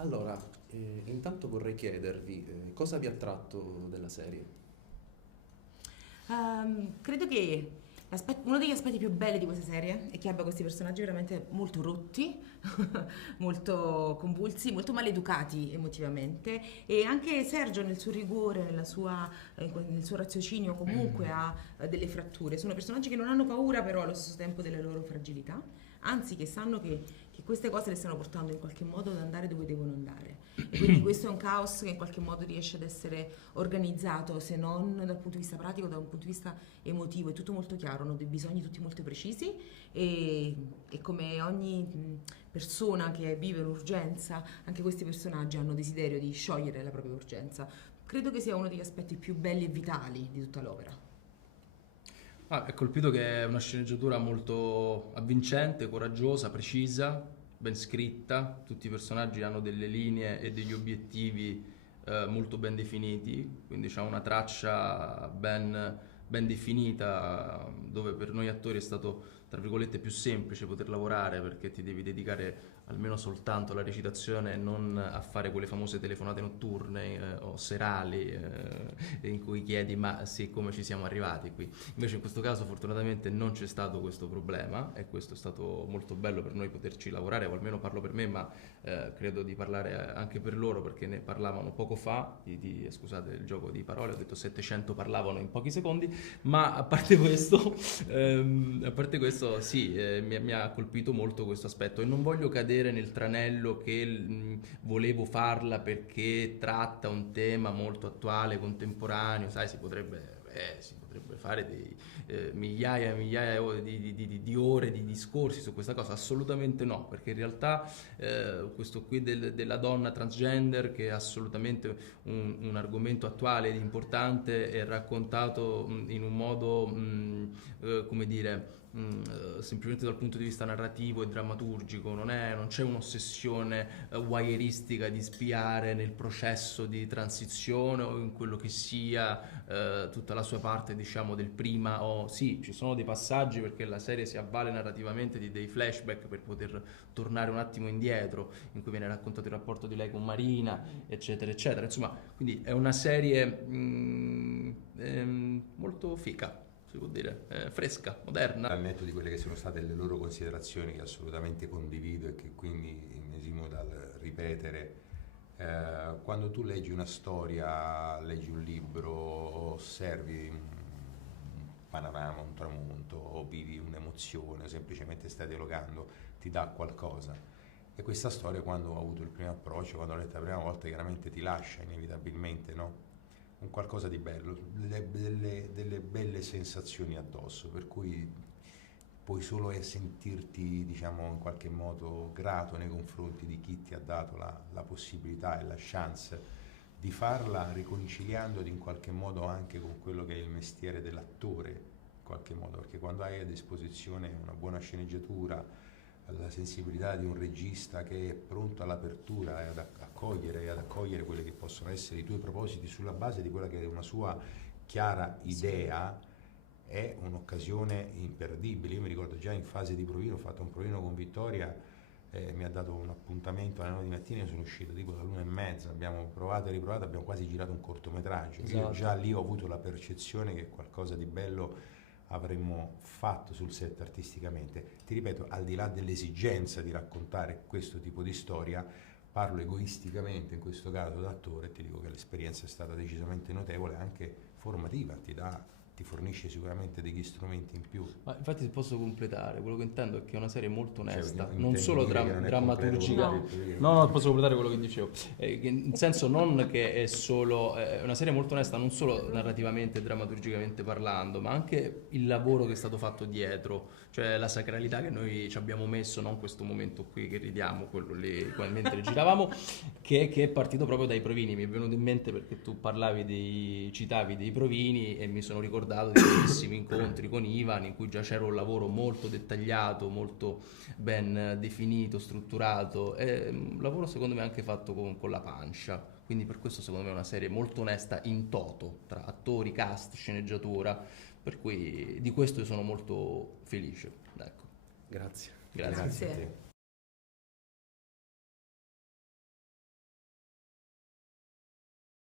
Allora, intanto vorrei chiedervi cosa vi ha attratto della serie? Credo che uno degli aspetti più belli di questa serie è che abbia questi personaggi veramente molto rotti, molto convulsi, molto maleducati emotivamente, e anche Sergio nel suo rigore, nel suo raziocinio comunque ha delle fratture. Sono personaggi che non hanno paura però allo stesso tempo delle loro fragilità, anzi che sanno che queste cose le stanno portando in qualche modo ad andare dove devono andare. E quindi questo è un caos che in qualche modo riesce ad essere organizzato, se non dal punto di vista pratico, da un punto di vista emotivo. È tutto molto chiaro, hanno dei bisogni tutti molto precisi e come ogni persona che vive un'urgenza, anche questi personaggi hanno desiderio di sciogliere la propria urgenza. Credo che sia uno degli aspetti più belli e vitali di tutta l'opera. È colpito che è una sceneggiatura molto avvincente, coraggiosa, precisa, ben scritta, tutti i personaggi hanno delle linee e degli obiettivi molto ben definiti, quindi c'è una traccia ben definita dove per noi attori è stato, tra virgolette, più semplice poter lavorare perché ti devi dedicare almeno soltanto alla recitazione e non a fare quelle famose telefonate notturne o serali in cui chiedi ma sì, come ci siamo arrivati qui. Invece in questo caso fortunatamente non c'è stato questo problema e questo è stato molto bello per noi poterci lavorare, o almeno parlo per me, ma credo di parlare anche per loro perché ne parlavano poco fa, scusate il gioco di parole, ho detto 700 parlavano in pochi secondi, ma a parte questo, sì, mi ha colpito molto questo aspetto e non voglio cadere nel tranello che volevo farla perché tratta un tema molto attuale, contemporaneo, sai, si potrebbe fare migliaia e migliaia di ore di discorsi su questa cosa, assolutamente no, perché in realtà questo qui della donna transgender, che è assolutamente un argomento attuale ed importante, è raccontato in un modo, come dire, semplicemente dal punto di vista narrativo e drammaturgico, non c'è un'ossessione voyeuristica di spiare nel processo di transizione o in quello che sia tutta la sua parte, diciamo, del prima. O sì, ci sono dei passaggi perché la serie si avvale narrativamente di dei flashback per poter tornare un attimo indietro, in cui viene raccontato il rapporto di lei con Marina, eccetera eccetera. Insomma, quindi è una serie molto fica, si può dire, fresca, moderna. Al netto di quelle che sono state le loro considerazioni, che assolutamente condivido e che quindi mi esimo dal ripetere, quando tu leggi una storia, leggi un libro, osservi un panorama, un tramonto, o vivi un'emozione, o semplicemente stai dialogando, ti dà qualcosa. E questa storia, quando ho avuto il primo approccio, quando l'ho letta la prima volta, chiaramente ti lascia inevitabilmente, no? Un qualcosa di bello, delle belle sensazioni addosso, per cui puoi solo sentirti, diciamo, in qualche modo grato nei confronti di chi ti ha dato la possibilità e la chance di farla, riconciliandoti in qualche modo anche con quello che è il mestiere dell'attore, in qualche modo, perché quando hai a disposizione una buona sceneggiatura, la sensibilità di un regista che è pronto all'apertura e ad accogliere quelli che possono essere i tuoi propositi sulla base di quella che è una sua chiara idea, è un'occasione imperdibile. Io mi ricordo già in fase di provino, ho fatto un provino con Vittoria, mi ha dato un appuntamento alle 9 di mattina e sono uscito tipo all'1:30, abbiamo provato e riprovato, abbiamo quasi girato un cortometraggio. Esatto. Io già lì ho avuto la percezione che qualcosa di bello avremmo fatto sul set artisticamente. Ti ripeto, al di là dell'esigenza di raccontare questo tipo di storia, parlo egoisticamente in questo caso da attore e ti dico che l'esperienza è stata decisamente notevole, anche formativa, ti fornisce sicuramente degli strumenti in più. Ma infatti, se posso completare, quello che intendo è che è una serie molto onesta, Cioè, non solo drammaturgica. No. No, posso completare quello che dicevo. In senso non che è solo è una serie molto onesta, non solo narrativamente e drammaturgicamente parlando, ma anche il lavoro che è stato fatto dietro, cioè la sacralità che noi ci abbiamo messo, non questo momento qui che ridiamo, quello lì mentre giravamo, che è partito proprio dai provini. Mi è venuto in mente perché tu citavi dei provini e mi sono ricordato di bellissimi incontri con Ivan in cui già c'era un lavoro molto dettagliato, molto ben definito, strutturato, e un lavoro secondo me anche fatto con la pancia, quindi per questo secondo me è una serie molto onesta in toto, tra attori, cast, sceneggiatura, per cui di questo io sono molto felice. Ecco. Grazie. Grazie. Grazie a Grazie. te.